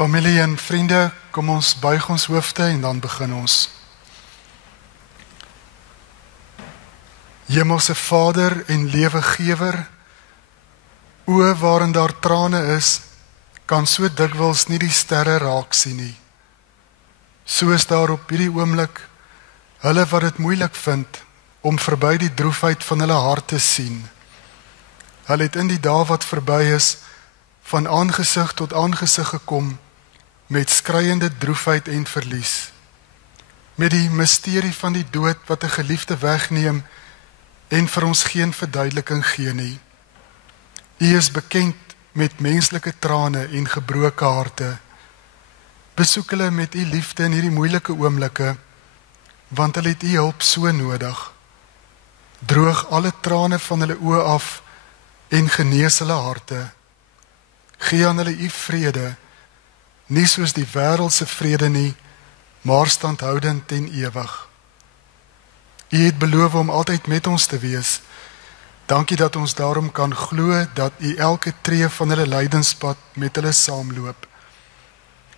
Familie en vriende, kom ons buig ons hoofde en dan begin ons. Hemelse Vader en lewegewer, oë waarin daar trane is, kan so dikwels nie die sterre raak sien nie. So is daar op hierdie oomblik hulle wat dit moeilik vind om verby die droefheid van hulle harte sien. Hulle het in die dae wat verby is, van aangesig tot aangesig gekom, met skreiende droefheid en verlies. Met die misterie van die dood wat 'n geliefde wegneem en vir ons geen verduideliking gee nie. U is bekend met menslike trane en gebroke harte. Besoek hulle met u liefde in hierdie moeilike oomblikke, want hulle het u hulp so nodig. Droog alle trane van hulle oë af en genees hulle harte. Gee aan hulle u vrede, nie soos die wêreldse vrede nie, maar standhoudend en ewig. U het beloof om altyd met ons te wees. Dankie dat ons daarom kan glo dat u elke tree van hulle lydenspad met hulle saamloop.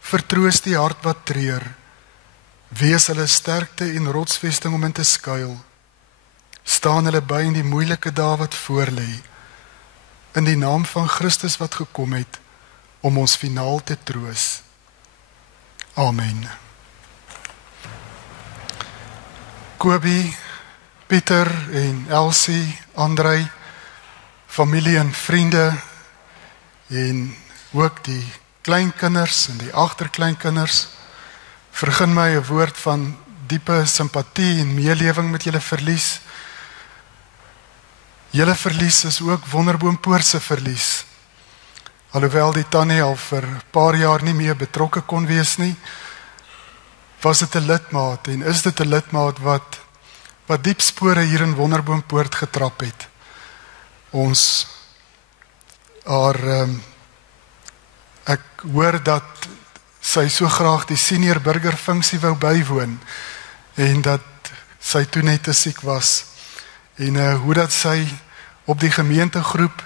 Vertroos die hart wat treur. Wees hulle sterkte en rotsvesting om in te skuil. Staan hulle by in die moeilike dae wat voorlê. In die naam van Christus wat gekom het om ons finaal te troos. Amen. Kobie, Pieter en Elsie, Andrei, familie en vriende en ook die kleinkinders en die agterkleinkinders, vergun my 'n woord van diepe simpatie en meelewing met julle verlies. Julle verlies is ook Wonderboompoort se verlies. Alhoewel die tannie al vir 'n paar jaar nie meer betrokke kon wees nie, was dit 'n lidmaat en is dit 'n lidmaat wat diep spore hier in Wonderboompoort getrap het. Ek hoor dat sy so graag die senior burger funksie wou bywoon en dat sy toe net te siek was. En hoe dat sy op die gemeentegroep,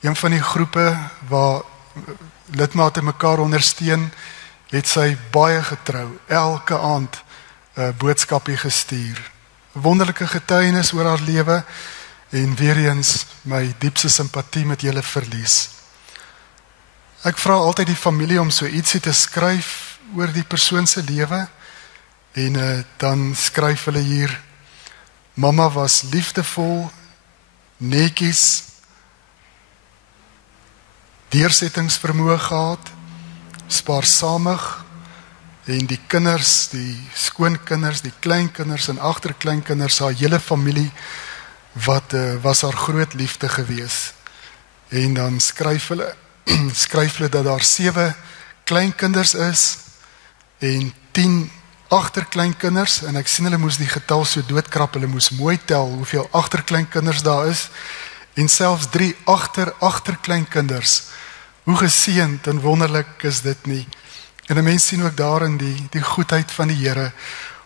een van die groepe waar lidmate mekaar ondersteun, het sy baie getrou, elke aand 'n boodskapie gestuur. 'n Wonderlike getuienis oor haar lewe en weer eens my diepste simpatie met julle verlies. Ek vra altyd die familie om so ietsie te skryf oor die persoon se lewe en dan skryf hulle hier: Mamma was liefdevol, netjies, deursettingsvermoë gehad, spaarsamig en die kinders, die skoonkinders, die kleinkinders en agterkleinkinders, haar hele familie was haar groot liefde gewees. En dan skryf hulle dat daar 7 kleinkinders is en 10 agterkleinkinders, en ek sien hulle moes die getal so doodkrap, hulle moes mooi tel hoeveel agterkleinkinders daar is, en selfs 3 agterkleinkinders. Hoe geseënd en wonderlik is dit nie? En 'n mens sien ook daarin die goedheid van die Here,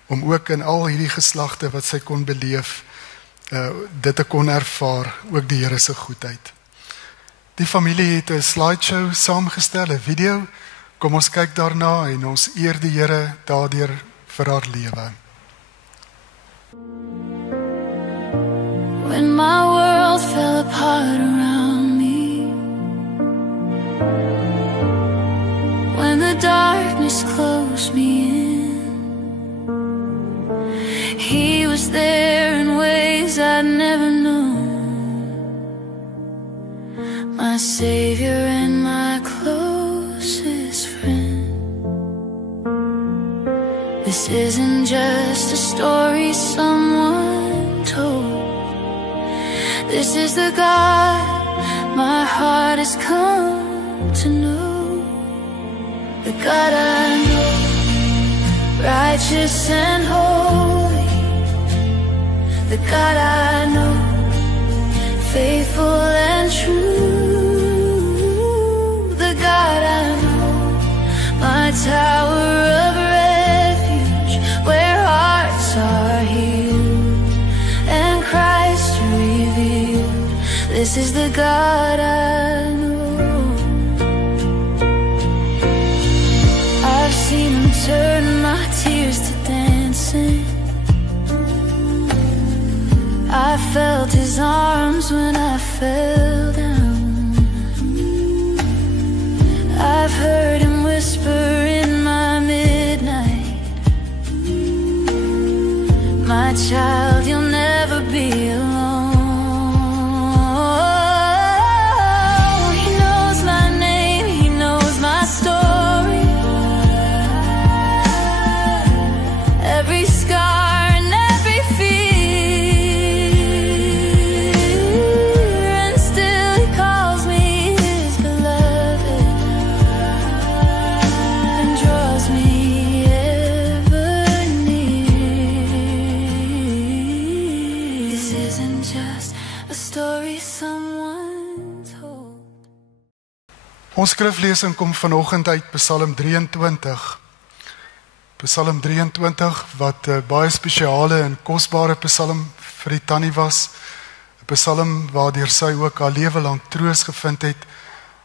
om ook in al hierdie geslagte wat sy kon beleef, dit te kon ervaar, ook die Here se goedheid. Die familie het 'n slideshow saamgestel, 'n video. Kom ons kyk daarna en ons eer die Here daardeur vir haar lewe. When my world fell apart around me, when the darkness closed me in, He was there in ways I'd never known, my Savior and my closest friend. This isn't just a story someone told. This is the God my heart has come to know. The God I know, righteous and holy. The God I know, faithful and true. The God I know, my tower of refuge, where hearts are healed and Christ revealed. This is the God I know. felt his arms when I fell down. I've heard him whisper in my midnight, my child, you'll never be alone. He knows my name, he knows my story, every scar and every fear, and still he calls me his beloved and draws me ever near. This isn't just a story someone told. Ons skriflesing kom vanoggend uit Psalm 23. Psalm 23 wat 'n baie spesiale en kosbare psalm vir die tannie was. 'n Psalm waardeur sy ook haar lewe lank troos gevind het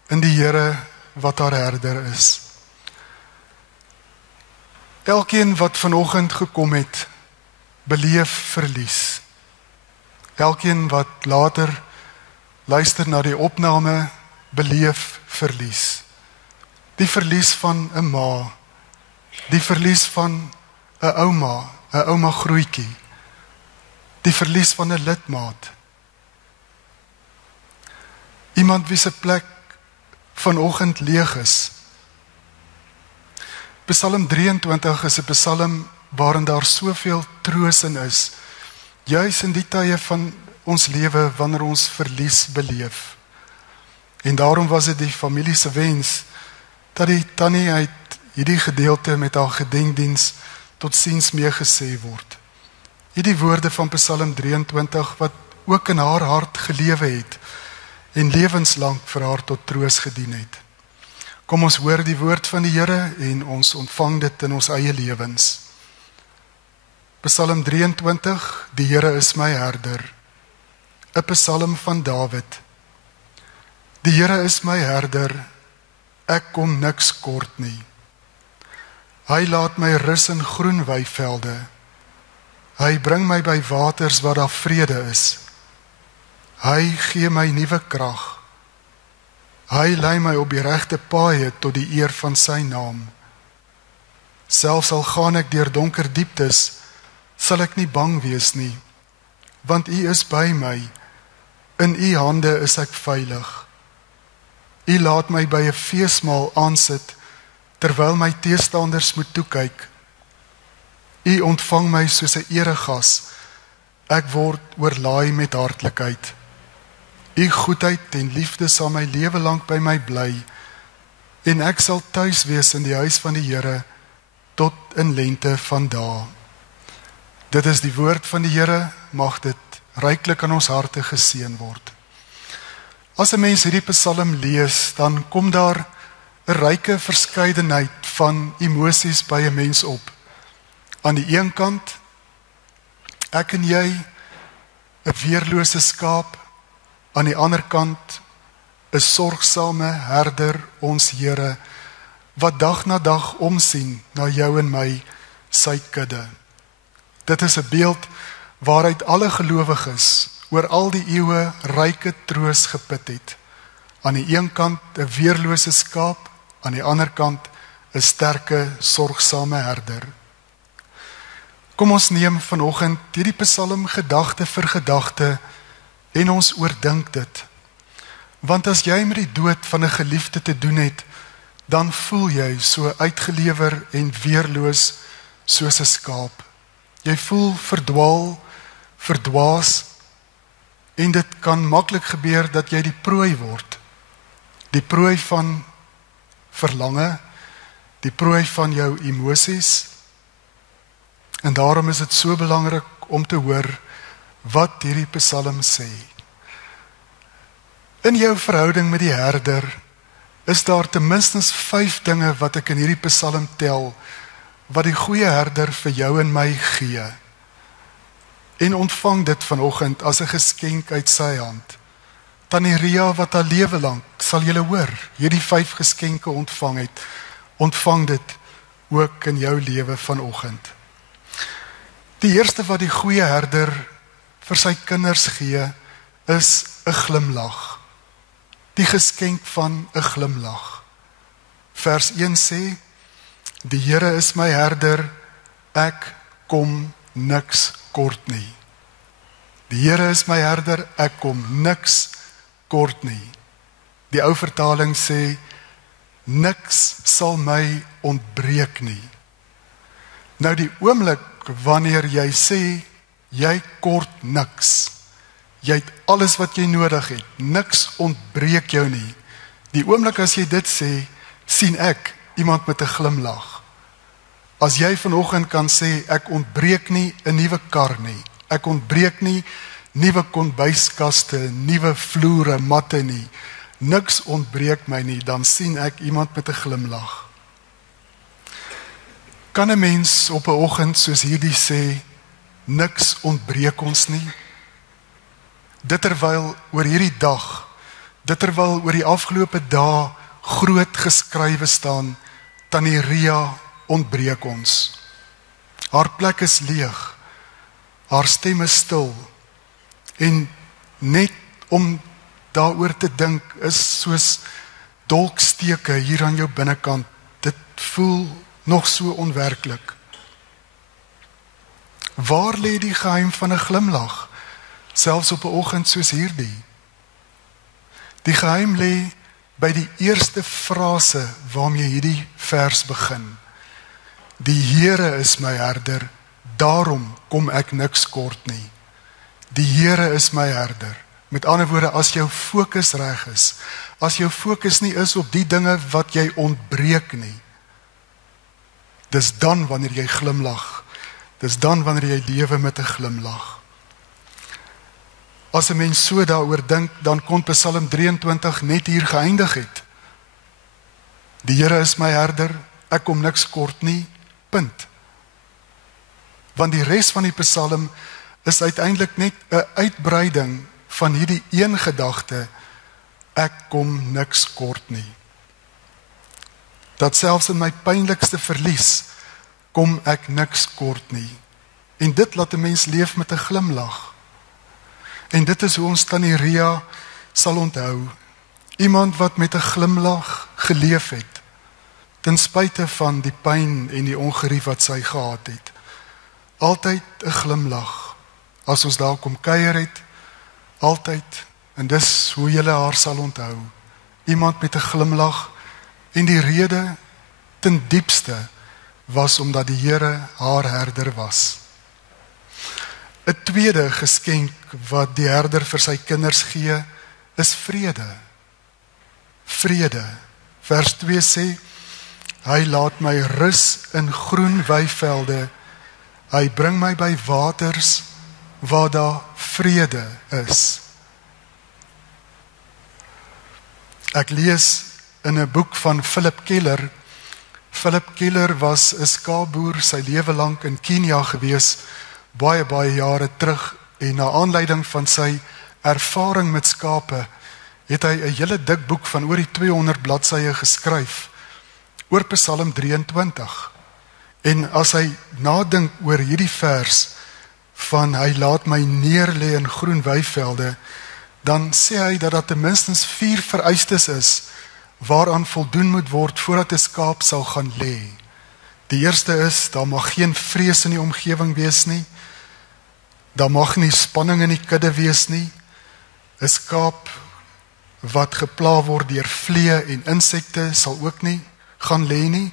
in die Here wat haar herder is. Elkeen wat vanoggend gekom het, beleef verlies. Elkeen wat later luister na die opname, beleef verlies. Die verlies van 'n ma, die verlies van 'n ouma grootjie, die verlies van 'n lidmaat. Iemand wie se plek vanoggend leeg is. Psalm 23 is 'n psalm waarin daar soveel troos in is, juis in die tye van ons lewe wanneer ons verlies beleef. En daarom was dit die familie se wens dat die tannie uit hierdie gedeelte met haar gedenkdiens totsiens meegesê word. Hierdie woorde van Psalm 23 wat ook in haar hart gelewe het en lewenslank vir haar tot troos gedien het. Kom ons hoor die woord van die Here en ons ontvang dit in ons eie lewens. Psalm 23, die Here is my herder. 'n Psalm van Dawid. Die Here is my herder, ek kom niks kort nie. Hy laat my rus in groen weivelde. Hy bring my by waters waar daar vrede is. Hy gee my nuwe krag. Hy lei my op die regte paaie tot die eer van sy naam. Selfs al gaan ek deur donker dieptes, sal ek nie bang wees nie, want U is by my. In U hande is ek veilig. U laat my by 'n feesmaal aansit, terwyl my teestanders moet toekyk. U ontvang my soos 'n eregas, ek word oorlaai met hartlikheid. U goedheid en liefde sal my lewe lank by my bly, en ek sal tuis wees in die huis van die Here, tot in lente van dae. Dit is die woord van die Here, mag dit ryklik aan ons harte geseën word. As 'n mens hierdie psalm lees, dan kom daar 'n ryke verskeidenheid van emosies by 'n mens op. Aan die een kant, ek en jy, 'n weerlose skaap, aan die ander kant, 'n sorgsame herder, ons Here, wat dag na dag omsien na jou en my, sy kudde. Dit is 'n beeld waaruit alle gelowiges oor al die eeue ryke troos geput het. Aan die een kant 'n weerlose skaap, aan die ander kant 'n sterke, sorgsame herder. Kom ons neem vanoggend hierdie psalm gedagte vir gedagte en ons oordink dit. Want as jy met die dood van 'n geliefde te doen het, dan voel jy so uitgelewer en weerloos soos 'n skaap. Jy voel verdwaal, verdwaas, en dit kan maklik gebeur dat jy die prooi word. Die prooi van verlange, die prooi van jou emosies. En daarom is dit so belangrik om te hoor wat hierdie psalm sê. In jou verhouding met die herder is daar ten minste 5 dinge wat ek in hierdie psalm tel, wat die goeie herder vir jou en my gee. En ontvang dit vanoggend as 'n geskenk uit sy hand. Tannie Ria wat haar lewe lank, sal julle hoor, hierdie 5 geskenke ontvang het, ontvang dit ook in jou lewe vanoggend. Die eerste wat die goeie herder vir sy kinders gee, is 'n glimlag. Die geskenk van 'n glimlag. Vers 1 sê, die Here is my herder, ek kom niks kort nie. Die Here is my herder, ek kom niks kort nie. Die ou vertaling sê, niks sal my ontbreek nie. Nou die oomblik wanneer jy sê, jy kort niks, jy het alles wat jy nodig het, niks ontbreek jou nie. Die oomblik as jy dit sê, sien ek iemand met 'n glimlag. As jy vanoggend kan sê, ek ontbreek nie 'n nuwe kar nie, ek ontbreek nie nuwe kombuiskaste, nuwe vloere, matte nie, niks ontbreek my nie, dan sien ek iemand met 'n glimlag. Kan 'n mens op 'n oggend soos hierdie sê, niks ontbreek ons nie? Dit terwyl oor hierdie dag, dit terwyl oor die afgelope dae groot geskrywe staan, Tannie Ria ontbreek ons. Haar plek is leeg, haar stem is stil, en net om daaroor te dink is soos dolksteke hier aan jou binnekant. Dit voel nog so onwerklik. Waar lê die geheim van 'n glimlag, selfs op 'n oggend soos hierdie? Die geheim lê by die eerste frase waarmee hierdie vers begin. Die Here is my herder, daarom kom ek niks kort nie. Die Here is my herder. Met ander woorde, as jou fokus reg is, as jou fokus nie is op die dinge wat jy ontbreek nie, dis dan wanneer jy glimlag, dis dan wanneer jy lewe met 'n glimlag. As 'n mens so daaroor dink, dan kon Psalm 23 net hier geëindig het. Die Here is my herder, ek kom niks kort nie, punt. Want die res van die Psalm is uiteindelik net 'n uitbreiding van hierdie een gedagte, ek kom niks kort nie. Dat selfs in my pynlikste verlies, kom ek niks kort nie. En dit laat 'n mens leef met 'n glimlag. En dit is hoe ons Tannie Ria sal onthou. Iemand wat met 'n glimlag geleef het, ten spyte van die pyn en die ongerief wat sy gehad het. Altyd 'n glimlag. As ons daar kom kuier het, altyd, en dis hoe julle haar sal onthou. Iemand met 'n glimlag, en die rede ten diepste was omdat die Here haar herder was. 'n tweede geskenk wat die herder vir sy kinders gee, is vrede. Vrede. Vers 2 sê, hy laat my rus in groen weivelde, hy bring my by waters waar daar vrede is. Ek lees in 'n boek van Philip Keller. Philip Keller was 'n skaapboer, sy lewe lank in Kenia gewees, baie jare terug, en na aanleiding van sy ervaring met skape, het hy 'n hele dik boek van oor die 200 bladsye geskryf oor Psalm 23. En as hy nadink oor hierdie vers van hy laat my neerlê in groen weivelde, dan sê hy dat daar ten minste 4 vereistes is waaraan voldoen moet word voordat 'n skaap sal gaan lê. Die eerste is, daar mag geen vrees in die omgewing wees nie. Daar mag nie spanning in die kudde wees nie. 'n Skaap wat gepla word deur vliee en insekte sal ook nie gaan lê nie.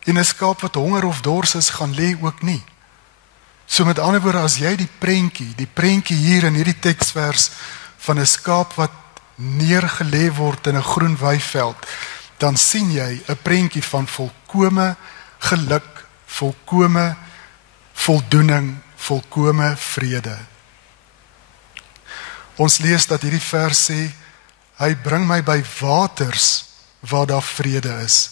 En 'n skaap wat honger of dors is, gaan lê ook nie. So met ander woorde, as jy die prentjie hier in hierdie teksvers van 'n skaap wat neergelê word in 'n groen weiveld, dan sien jy 'n prentjie van volkome geluk, volkome voldoening, volkome vrede. Ons lees dat hierdie vers sê, hy bring my by waters waar daar vrede is.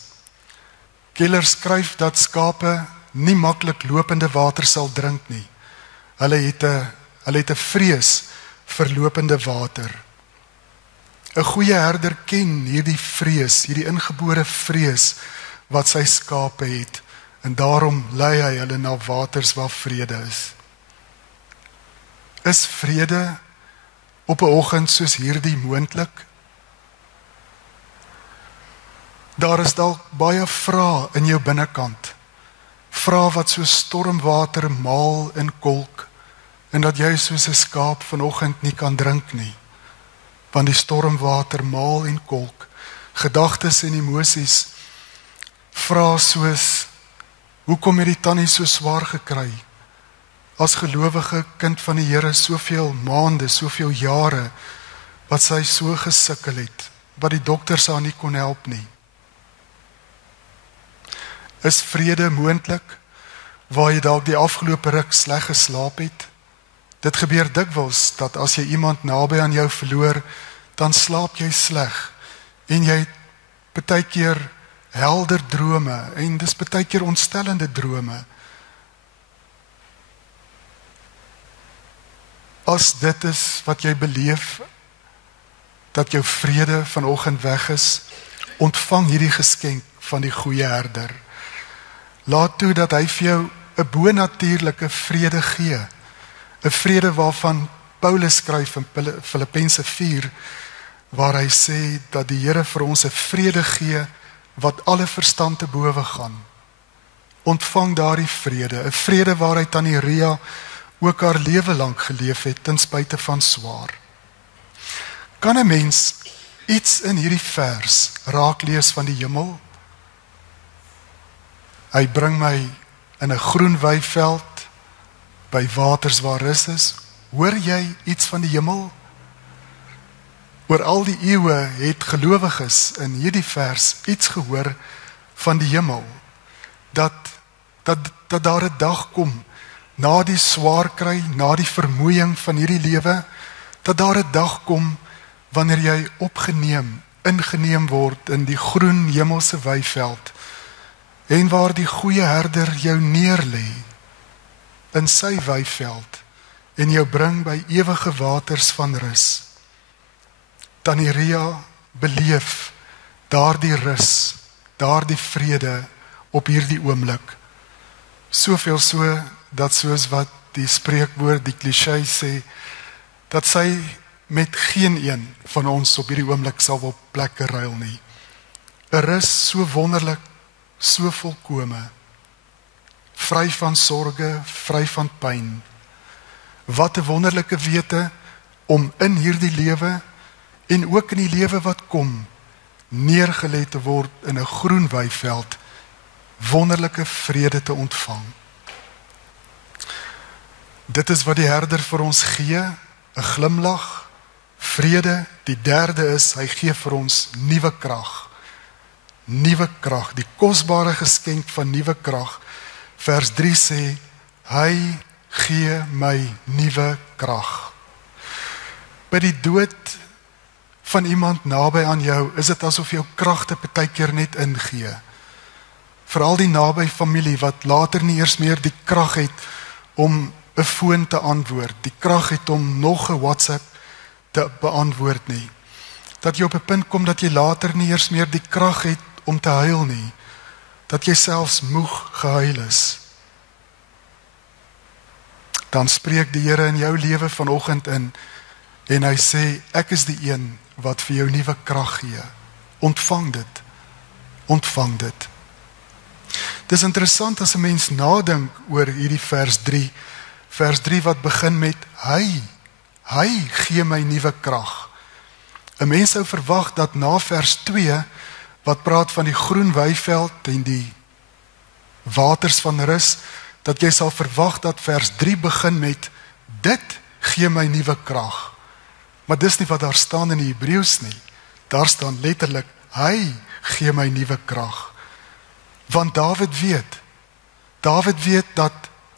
Keller skryf dat skape nie maklik lopende water sal drink nie. Hulle het 'n vrees vir lopende water. 'n Goeie herder ken hierdie vrees, hierdie ingebore vrees wat sy skape het, en daarom lei hy hulle na waters waar vrede is. Is vrede op 'n oggend soos hierdie moontlik? Daar is dalk baie vrae in jou binnekant. Vrae wat so stormwater maal in kolk, en dat jy soos 'n skaap vanoggend nie kan drink nie, want die stormwater maal en kolk. Gedagtes en emosies, vrae soos, hoekom het die tannie so swaar gekry? As gelowige kind van die Here, soveel maande, soveel jare, wat sy so gesukkel het, wat die dokters haar nie kon help nie. Is vrede moontlik, waar jy dalk die afgelope ruk sleg geslaap het? Dit gebeur dikwels, dat as jy iemand naby aan jou verloor, dan slaap jy sleg, en jy het baie keer helder drome, en dis baie keer ontstellende drome. As dit is wat jy beleef, dat jou vrede vanoggend weg is, ontvang hierdie geskenk van die goeie herder. Laat toe dat hy vir jou 'n bonatuurlike vrede gee, 'n vrede waarvan Paulus skryf in Filippense 4, waar hy sê dat die Here vir ons 'n vrede gee wat alle verstand te bowe gaan. Ontvang daardie vrede, 'n vrede waaruit Tannie Ria ook haar lewe lank geleef het, ten spyte van swaar. Kan 'n mens iets in hierdie vers raak lees van die hemel? Hy bring my in 'n groen weiveld, by waters waar rus is. Hoor jy iets van die hemel? Oor al die eeue het gelowiges in hierdie vers iets gehoor van die hemel. Dat daar 'n dag kom, na die swaar kry, na die vermoeiing van hierdie lewe, dat daar 'n dag kom, wanneer jy ingeneem word in die groen hemelse weiveld, en waar die goeie herder jou neerlê, in sy weiveld, en jou bring by ewige waters van rus. Tannie Ria beleef daardie rus, daardie vrede op hierdie oomblik. Soveel so, dat soos wat die spreekwoord, die cliché sê, dat sy met geen een van ons op hierdie oomblik sal op plekke ruil nie. 'n Rus so wonderlik, so volkome, vry van sorge, vry van pyn. Wat 'n wonderlike wete om in hierdie lewe en ook in die lewe wat kom, neergelê te word in 'n groen weiveld, wonderlike vrede te ontvang. Dit is wat die herder vir ons gee, 'n glimlag, vrede. Die derde is, hy gee vir ons nuwe krag. Nuwe krag, die kosbare geskenk van nuwe krag. Vers 3 sê, hy gee my nuwe krag. By die dood van iemand naby aan jou, is dit asof jou kragte partykeer net ingee. Veral die naby familie, wat later nie eers meer die krag het om 'n foon te antwoord, die krag het om nog 'n WhatsApp te beantwoord nie. Dat jy op 'n punt kom dat jy later nie eers meer die krag het om te huil nie, dat jy selfs moeg gehuil is. Dan spreek die Here in jou lewe vanoggend in, en hy sê, ek is die een wat vir jou nuwe krag gee. Ontvang dit. Ontvang dit. Dis interessant as 'n mens nadink oor hierdie vers 3. Vers 3 wat begin met, hy gee my nuwe krag. 'n Mens sou verwag dat na vers 2, wat praat van die groen weiveld en die waters van rus, dat jy sal verwag dat vers 3 begin met, dit gee my nuwe krag. Maar dis nie wat daar staan in die Hebreëus nie. Daar staan letterlik, hy gee my nuwe krag. Want Dawid weet dat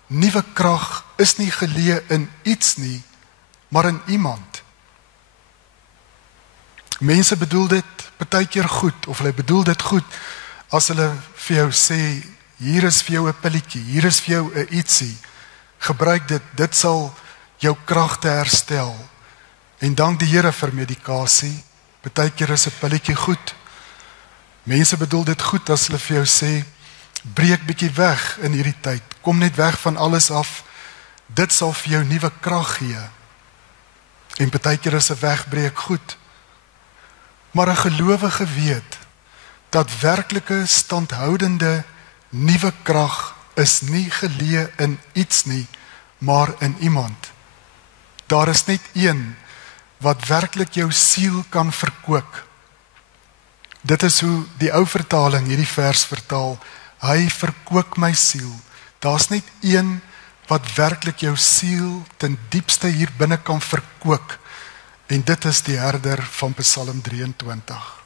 nuwe krag is nie geleë in iets nie, maar in iemand. Mense bedoel dit partykeer goed, of hulle bedoel dit goed, as hulle vir jou sê, hier is vir jou 'n pilletjie, hier is vir jou 'n ietsie, gebruik dit sal jou kragte herstel. En dank die Here vir medikasie, partykeer is 'n pilletjie goed. Mense bedoel dit goed as hulle vir jou sê, breek bietjie weg in hierdie tyd, kom net weg van alles af, dit sal vir jou nuwe krag gee. En partykeer is 'n wegbreek goed. Maar 'n gelowige weet dat werklike standhoudende nuwe krag is nie geleë in iets nie, maar in iemand. Daar is net een wat werklik jou siel kan verkoop. Dit is hoe die ou vertaling hierdie vers vertaal. Hy verkoop my siel. Daar's net een wat werklik jou siel ten diepste hier binne kan verkoop. En dit is die herder van Psalm 23.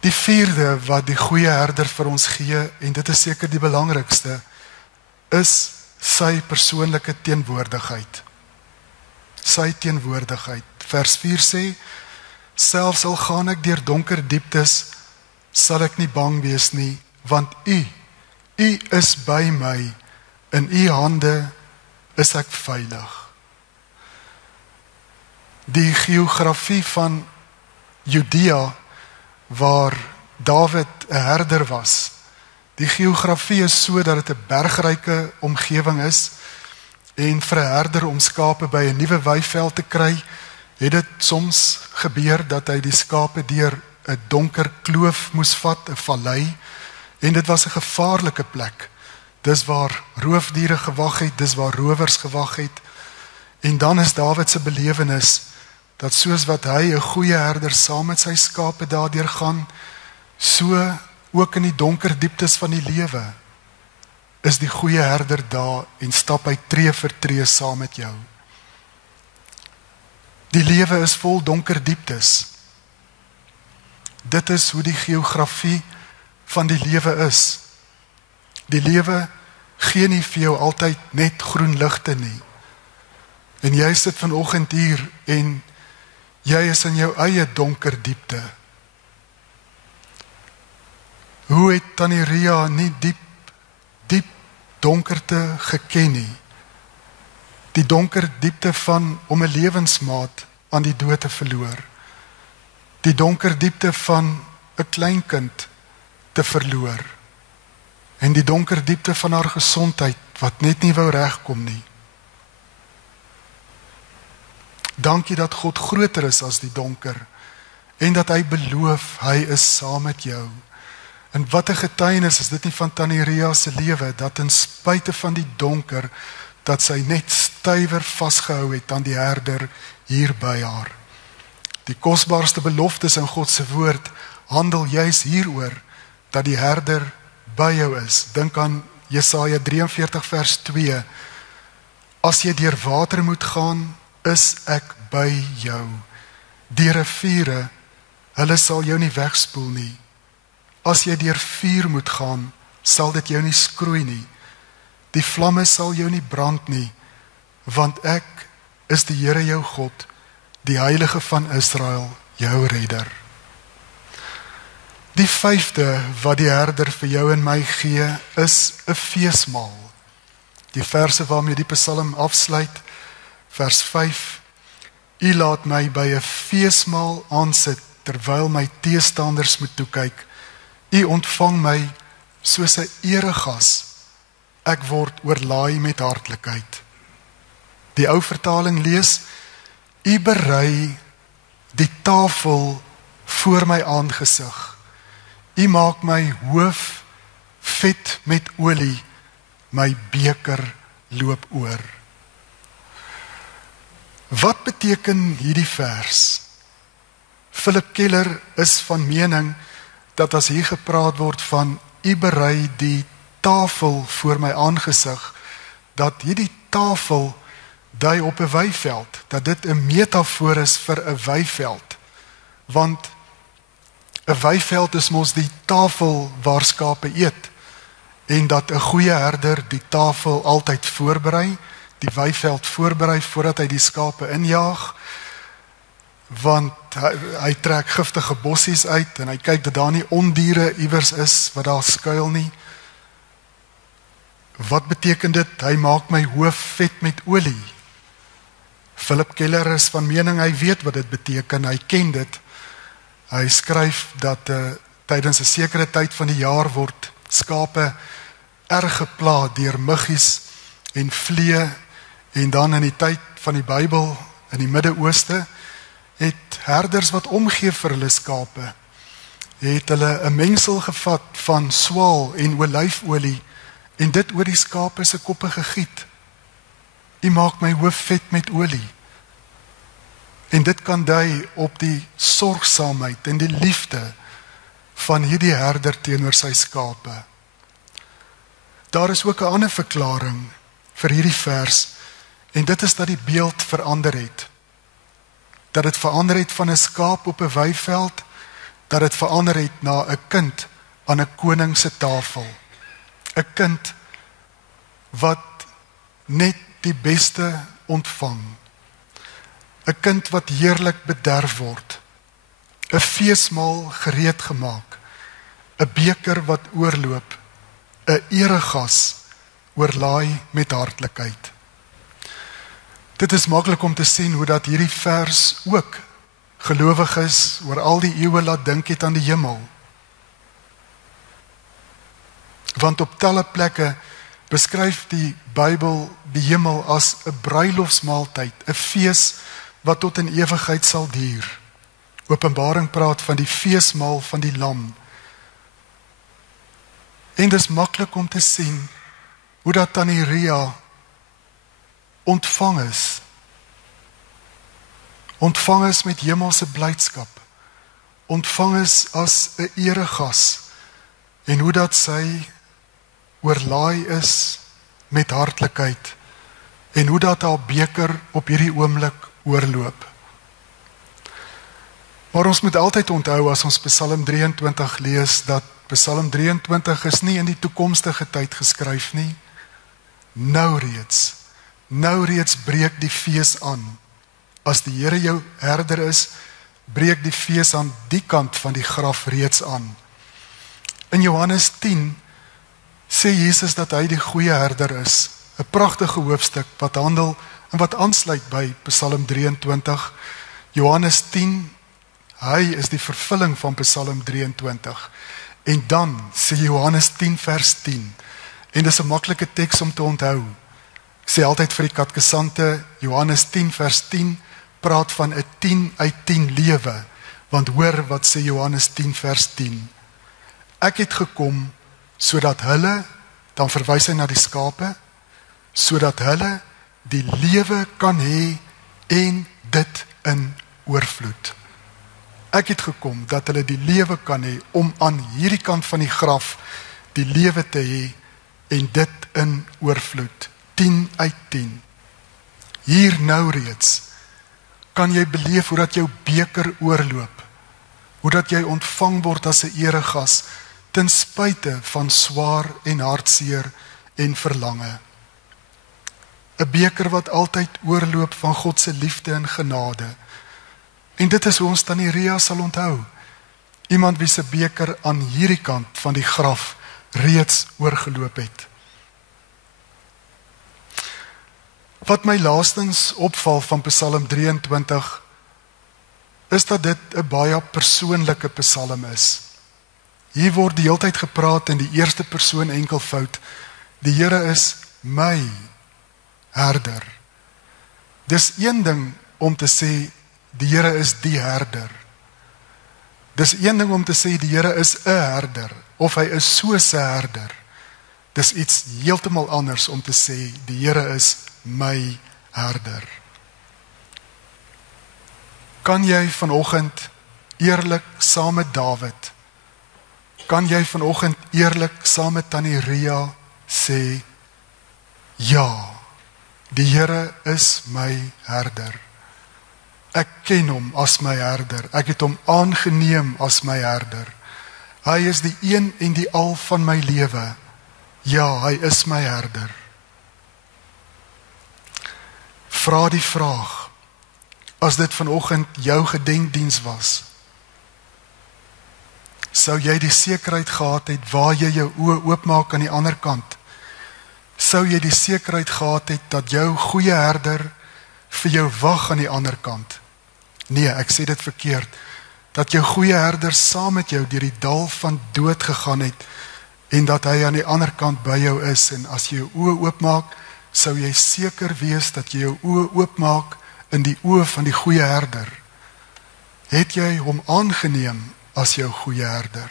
Die vierde wat die goeie herder vir ons gee, en dit is seker die belangrikste, is sy persoonlike teenwoordigheid. Sy teenwoordigheid. Vers 4 sê, selfs al gaan ek deur donker dieptes, sal ek nie bang wees nie, want U is by my, in U hande is ek veilig. Die geografie van Judea, waar Dawid 'n herder was, die geografie is so dat dit 'n bergryke omgewing is, en vir 'n herder om skape by 'n nuwe weiveld te kry, het dit soms gebeur dat hy die skape deur 'n donker kloof moes vat, 'n vallei, en dit was 'n gevaarlike plek. Dis waar roofdiere gewag het, dis waar rowers gewag het, en dan is Dawid se belewenis, dat soos wat hy 'n goeie herder saam met sy skape daardeur gaan, so ook in die donker dieptes van die lewe, is die goeie herder daar en stap hy tree vir tree saam met jou. Die lewe is vol donker dieptes. Dit is hoe die geografie van die lewe is. Die lewe gee nie vir jou altyd net groen ligte nie. En jy sit vanoggend hier en jy is in jou eie donker diepte. Hoe het Tannie Ria nie diep donkerte geken nie? Die donker diepte van om 'n lewensmaat aan die dood te verloor. Die donker diepte van 'n kleinkind te verloor. En die donker diepte van haar gesondheid wat net nie wou regkom nie. Dankie dat God groter is as die donker en dat hy beloof hy is saam met jou. En wat 'n getuienis is dit nie van Tannie Ria se lewe, dat ten spyte van die donker, dat sy net stywer vasgehou het aan die herder hier by haar. Die kosbaarste beloftes in God se woord handel juis hieroor, dat die herder by jou is. Dink aan Jesaja 43 vers 2. As jy deur water moet gaan, is ek by jou. Die riviere, hulle sal jou nie wegspoel nie. As jy deur vuur moet gaan, sal dit jou nie skroei nie. Die vlamme sal jou nie brand nie, want ek is die Here jou God, die Heilige van Israel, jou redder. Die vyfde wat die herder vir jou en my gee, is 'n feesmaal. Die verse waarmee die Psalm afsluit, vers 5, U laat my by 'n feesmaal aansit, terwyl my teestanders moet toekyk. U ontvang my soos 'n eregas, ek word oorlaai met hartlikheid. Die ou vertaling lees, U berei die tafel voor my aangesig. U maak my hoof vet met olie, my beker loop oor. Wat beteken hierdie vers? Philip Keller is van mening dat as hier gepraat word van U berei die tafel voor my aangesig, dat hierdie tafel dui op 'n weiveld, dat dit 'n metafoor is vir 'n weiveld. Want 'n weiveld is mos die tafel waar skape eet, en dat 'n goeie herder die tafel altyd voorberei, die weiveld voorberei voordat hy die skape injaag, want hy trek giftige bossies uit en hy kyk dat daar nie ondiere iewers is wat daar skuil nie. Wat beteken dit? Hy maak my hoof vet met olie. Philip Keller is van mening hy weet wat dit beteken, hy ken dit. Hy skryf dat tydens 'n sekere tyd van die jaar word skape erg gepla deur muggies en vlee, en dan in die tyd van die Bybel, in die Midde-Ooste, het herders wat omgee vir hulle skape, het hulle 'n mengsel gevat van swaal en olyfolie, en dit oor die skape se koppe gegiet. U maak my hoof vet met olie. En dit kan dui op die sorgsaamheid en die liefde van hierdie herder teenoor sy skape. Daar is ook 'n ander verklaring vir hierdie vers, en dit is dat die beeld verander het. Dat dit verander het van 'n skaap op 'n weiveld, dat dit verander het na 'n kind aan 'n koning se tafel. 'n Kind wat net die beste ontvang. 'n Kind wat heerlik bederf word. 'n Feesmaal gereed gemaak. 'n Beker wat oorloop. 'n Eregas oorlaai met hartlikheid. Dit is maklik om te sien hoe dat hierdie vers ook gelowiges oor al die eeue laat dink het aan die hemel. Want op talle plekke beskryf die Bybel die hemel as 'n bruilofsmaaltyd, 'n fees wat tot in ewigheid sal duur. Openbaring praat van die feesmaal van die lam. En dis maklik om te sien hoe dat tannie Ria ontvang is. Ontvang is met hemelse blydskap. Ontvang is as 'n eregas. En hoe dat sy oorlaai is met hartlikheid. En hoe dat haar beker op hierdie oomblik oorloop. Maar ons moet altyd onthou as ons Psalm 23 lees, dat Psalm 23 is nie in die toekomstige tyd geskryf nie. Nou reeds breek die fees aan. As die Here jou herder is, breek die fees aan die kant van die graf reeds aan. In Johannes 10 sê Jesus dat hy die goeie herder is. 'n Pragtige hoofstuk wat handel en wat aansluit by Psalm 23. Johannes 10, hy is die vervulling van Psalm 23. En dan sê Johannes 10 vers 10, en dis 'n maklike teks om te onthou. Ek sê altyd vir die katkesante, Johannes 10 vers 10 praat van 'n 10 uit 10 lewe, want hoor wat sê Johannes 10 vers 10. Ek het gekom sodat hulle, dan verwys hy na die skape, sodat hulle die lewe kan hê en dit in oorvloed. Ek het gekom dat hulle die lewe kan hê om aan hierdie kant van die graf die lewe te hê en dit in oorvloed. 10 uit 10. Hier nou reeds kan jy beleef hoe dat jou beker oorloop, hoe dat jy ontvang word as 'n eregas ten spyte van swaar en hartseer en verlange. 'n Beker wat altyd oorloop van God se liefde en genade. En dit is hoe ons tannie Ria sal onthou. Iemand wie se beker aan hierdie kant van die graf reeds oorgeloop het. Wat my laastens opval van Psalm 23 is dat dit 'n baie persoonlike psalm is. Hier word die hele tyd gepraat in die eerste persoon enkelvoud. Die Here is my herder. Dis een ding om te sê die Here is die herder. Dis een ding om te sê die Here is 'n herder of hy is soos 'n herder. Dis iets heeltemal anders om te sê die Here is my herder. Kan jy vanoggend eerlik saam met Dawid, kan jy vanoggend eerlik saam met tannie Ria sê, ja, die Here is my herder. Ek ken hom as my herder, ek het hom aangeneem as my herder. Hy is die een en die al van my lewe. Ja, hy is my herder. Vra die vraag, as dit vanoggend jou gedenkdiens was, sou jy die sekerheid gehad het waar jy jou oë oopmaak aan die ander kant? Sou jy die sekerheid gehad het dat jou goeie herder vir jou wag aan die ander kant? Nee, ek sê dit verkeerd. Dat jou goeie herder saam met jou deur die dal van dood gegaan het en dat hy aan die ander kant by jou is en as jy jou oë oopmaak, sou jy seker wees dat jy jou oë oopmaak in die oë van die goeie herder? Het jy hom aangeneem as jou goeie herder?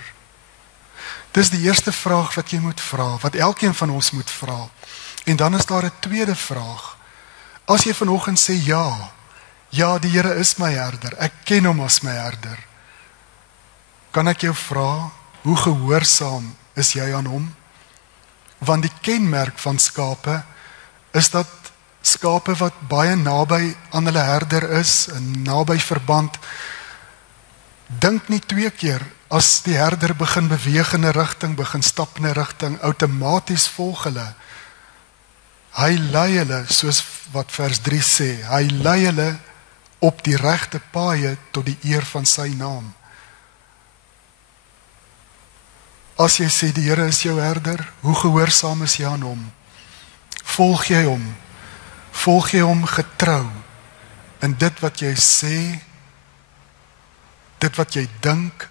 Dis die eerste vraag wat jy moet vra, wat elkeen van ons moet vra. En dan is daar 'n tweede vraag. As jy vanoggend sê ja, die Here is my herder, ek ken hom as my herder, kan ek jou vra, hoe gehoorsaam is jy aan hom? Want die kenmerk van skape is dat skape wat baie naby aan hulle herder is, in naby verband, dink nie 2 keer as die herder begin beweeg in 'n rigting, begin stap in 'n rigting, outomaties volg hulle. Hy lei hulle, soos wat vers 3 sê, hy lei hulle op die regte paaie tot die eer van sy naam. As jy sê die Here is jou herder, hoe gehoorsaam is jy aan hom? Volg jy hom? Volg jy hom getrou in dit wat jy sê, dit wat jy dink,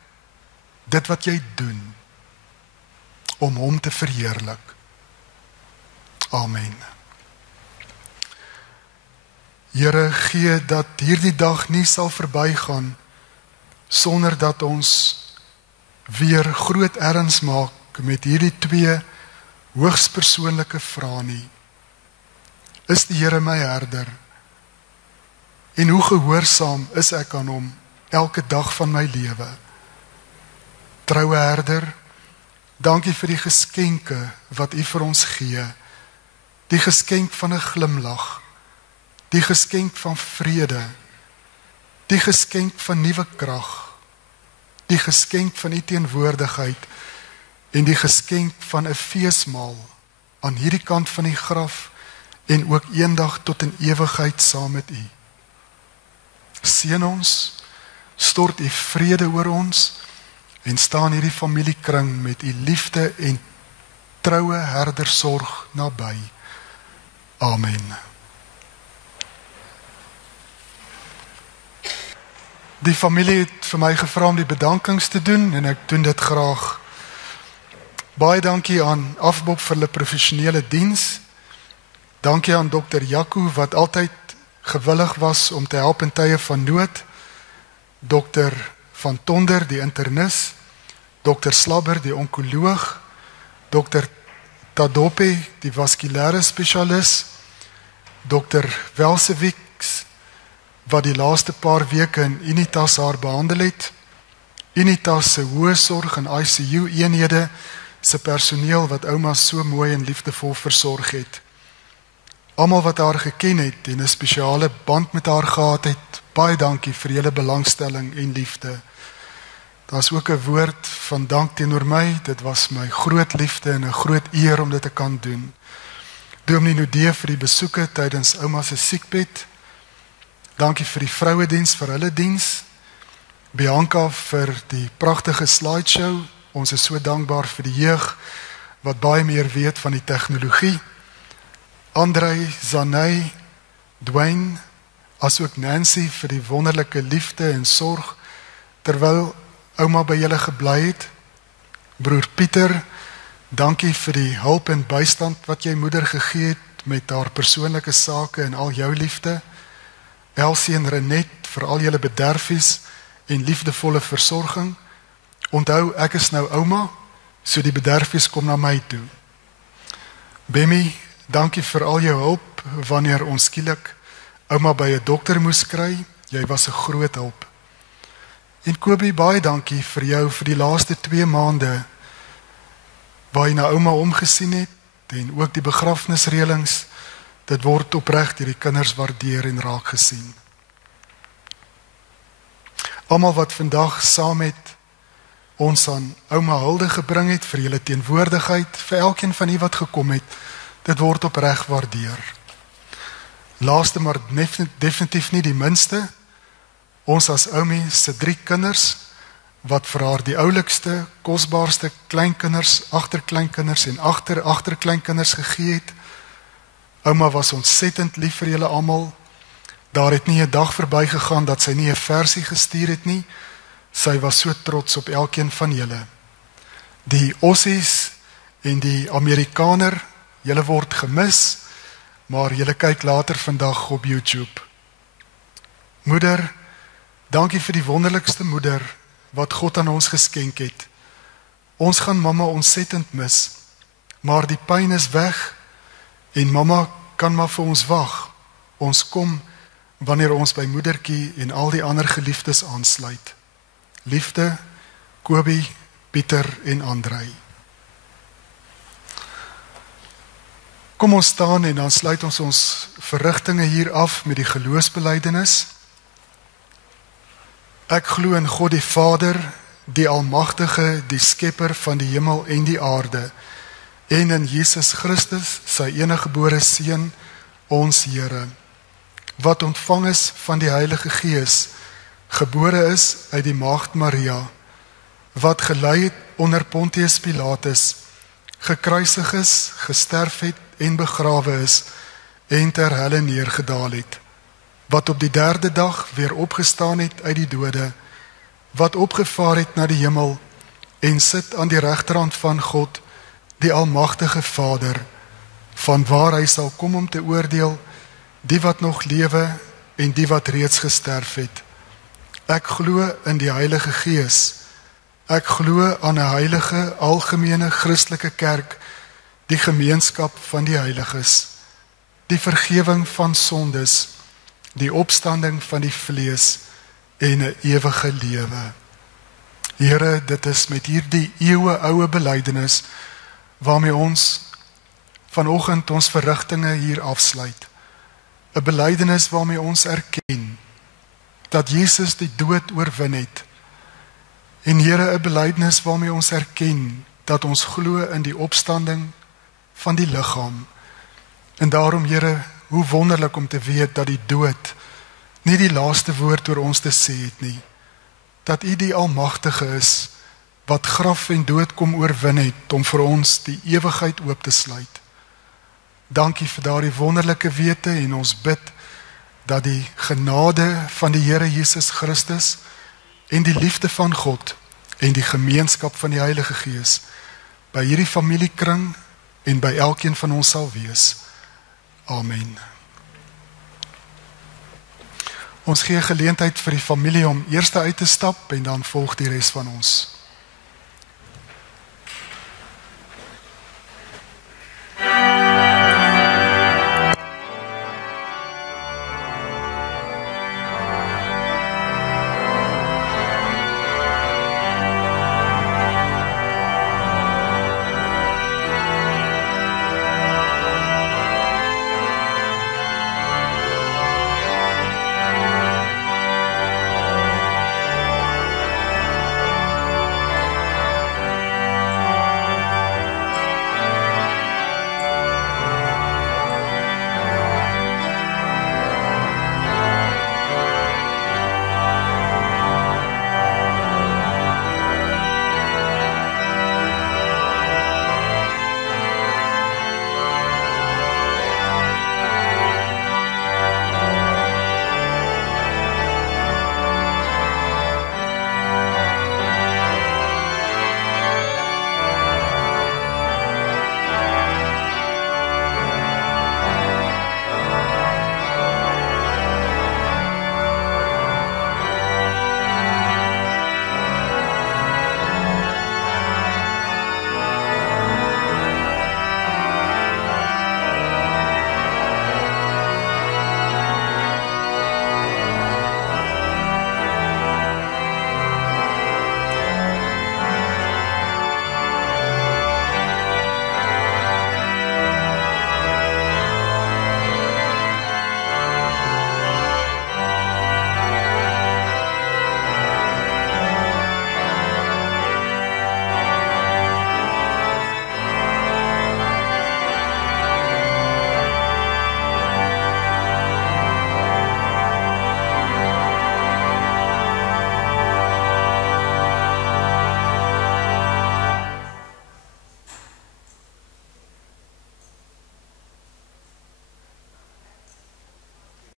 dit wat jy doen, om hom te verheerlik? Amen. Here, gee dat hierdie dag nie sal verbygaan sonder dat ons weer groot erns maak met hierdie 2 hoogs persoonlike vrae nie. Is die Here my herder? En hoe gehoorsaam is ek aan hom elke dag van my lewe? Troue herder, dankie vir die geskenke wat U vir ons gee. Die geskenk van 'n glimlag, die geskenk van vrede, die geskenk van nuwe krag, die geskenk van U teenwoordigheid en die geskenk van 'n feesmaal aan hierdie kant van die graf en ook eendag tot in ewigheid saam met U. Seën ons, stort U vrede oor ons en staan hierdie familiekring met U liefde en troue herdersorg naby. Amen. Die familie het vir my gevra om die bedankings te doen en ek doen dit graag. Baie dankie aan Afbop vir hulle professionele diens. Dankie aan Dr. Jaco wat altyd gewillig was om te help in tye van nood. Dr. Van Tonder, die internis. Dr. Slabber, die onkoloog. Dr. Tadope, die vaskulêre spesialis. Dr. Welsewiks, wat die laaste paar weke in Unitas haar behandel het. Unitas se hoë sorg en ICU eenhede se personeel wat ouma so mooi en liefdevol versorg het. Almal wat haar geken het en 'n spesiale band met haar gehad het, baie dankie vir julle belangstelling en liefde. Daar's ook 'n woord van dank teenoor my. Dit was my groot liefde en 'n groot eer om dit te kan doen. Dominee Nudee vir die besoeke tydens ouma se siekbed. Dankie vir die vrouediens vir hulle diens. Bianca vir die pragtige slideshow. Ons is so dankbaar vir die jeug wat baie meer weet van die tegnologie. Andrei, Zanay, Dwayne, asook Nancy vir die wonderlike liefde en sorg terwyl ouma by julle gebly het. Broer Pieter, dankie vir die hulp en bystand wat jy moeder gegee het met haar persoonlike sake en al jou liefde. Elsie en Renet vir al julle bederfies en liefdevolle versorging. Onthou, ek is nou ouma, so die bederfies kom na my toe. Bemmy, dankie vir al jou hulp wanneer ons skielik ouma by 'n dokter moes kry. Jy was 'n groot hulp. En Kobie, baie dankie vir jou vir die laaste 2 maande waar jy na ouma omgesien het en ook die begrafnisreëlings. Dit word opreg deur die kinders waardeer en raak gesien. Almal wat vandag saam met ons aan ouma hulde gebring het vir julle teenwoordigheid, vir elkeen van u wat gekom het, dit word opreg waardeer. Laaste maar definitief nie die minste, ons as oumie se 3 kinders, wat vir haar die oulikste, kosbaarste kleinkinders, agterkleinkinders en agterkleinkinders gegee het. Ouma was ontsettend lief vir julle almal. Daar het nie 'n dag verbygegaan dat sy nie 'n versie gestuur het nie. Sy was so trots op elkeen van julle. Die Aussies en die Amerikaner, julle word gemis. maar julle kyk later vandag op YouTube. Moeder, dankie vir die wonderlikste moeder wat God aan ons geskenk het. Ons gaan mamma ontsettend mis, maar die pyn is weg en mamma kan maar vir ons wag. Ons kom wanneer ons by moedertjie en al die ander geliefdes aansluit. Liefde, Kobie, Pieter en Andrei. Kom ons staan en dan sluit ons verrigtinge hier af met die geloofsbelijdenis. Ek glo in God die Vader, die Almagtige, die Skepper van die hemel en die aarde, en in Jesus Christus, sy eniggebore Seun, ons Here, wat ontvang is van die Heilige Gees, gebore is uit die Maagd Maria, wat gelei het onder Pontius Pilatus, gekruisig is, gesterf het en begrawe is, en ter helle neergedaal het, wat op die 3de dag weer opgestaan het uit die dode, wat opgevaar het na die hemel, en sit aan die regterhand van God, die Almagtige Vader, van waar hy sal kom om te oordeel, die wat nog lewe en die wat reeds gesterf het. Ek glo in die Heilige Gees. Ek glo aan 'n heilige, algemene Christelike kerk, die gemeenskap van die heiliges, die vergewing van sondes, die opstanding van die vlees en 'n ewige lewe. Here, dit is met hierdie eeueoue belydenis waarmee ons vanoggend ons verrigtinge hier afsluit. 'n Belydenis waarmee ons erken dat Jesus die dood oorwin het. En Here, 'n belydenis waarmee ons erken dat ons glo in die opstanding van die liggaam. En daarom, Here, hoe wonderlik om te weet dat die dood nie die laaste woord oor ons te sê het nie. Dat U die Almagtige is, wat graf en dood kom oorwin het, om vir ons die ewigheid oop te sluit. Dankie vir daardie wonderlike wete en ons bid dat die genade van die Here Jesus Christus en die liefde van God en die gemeenskap van die Heilige Gees by hierdie familiekring en by elkeen van ons sal wees. Amen. Ons gee geleentheid vir die familie om eers uit te stap en dan volg die res van ons.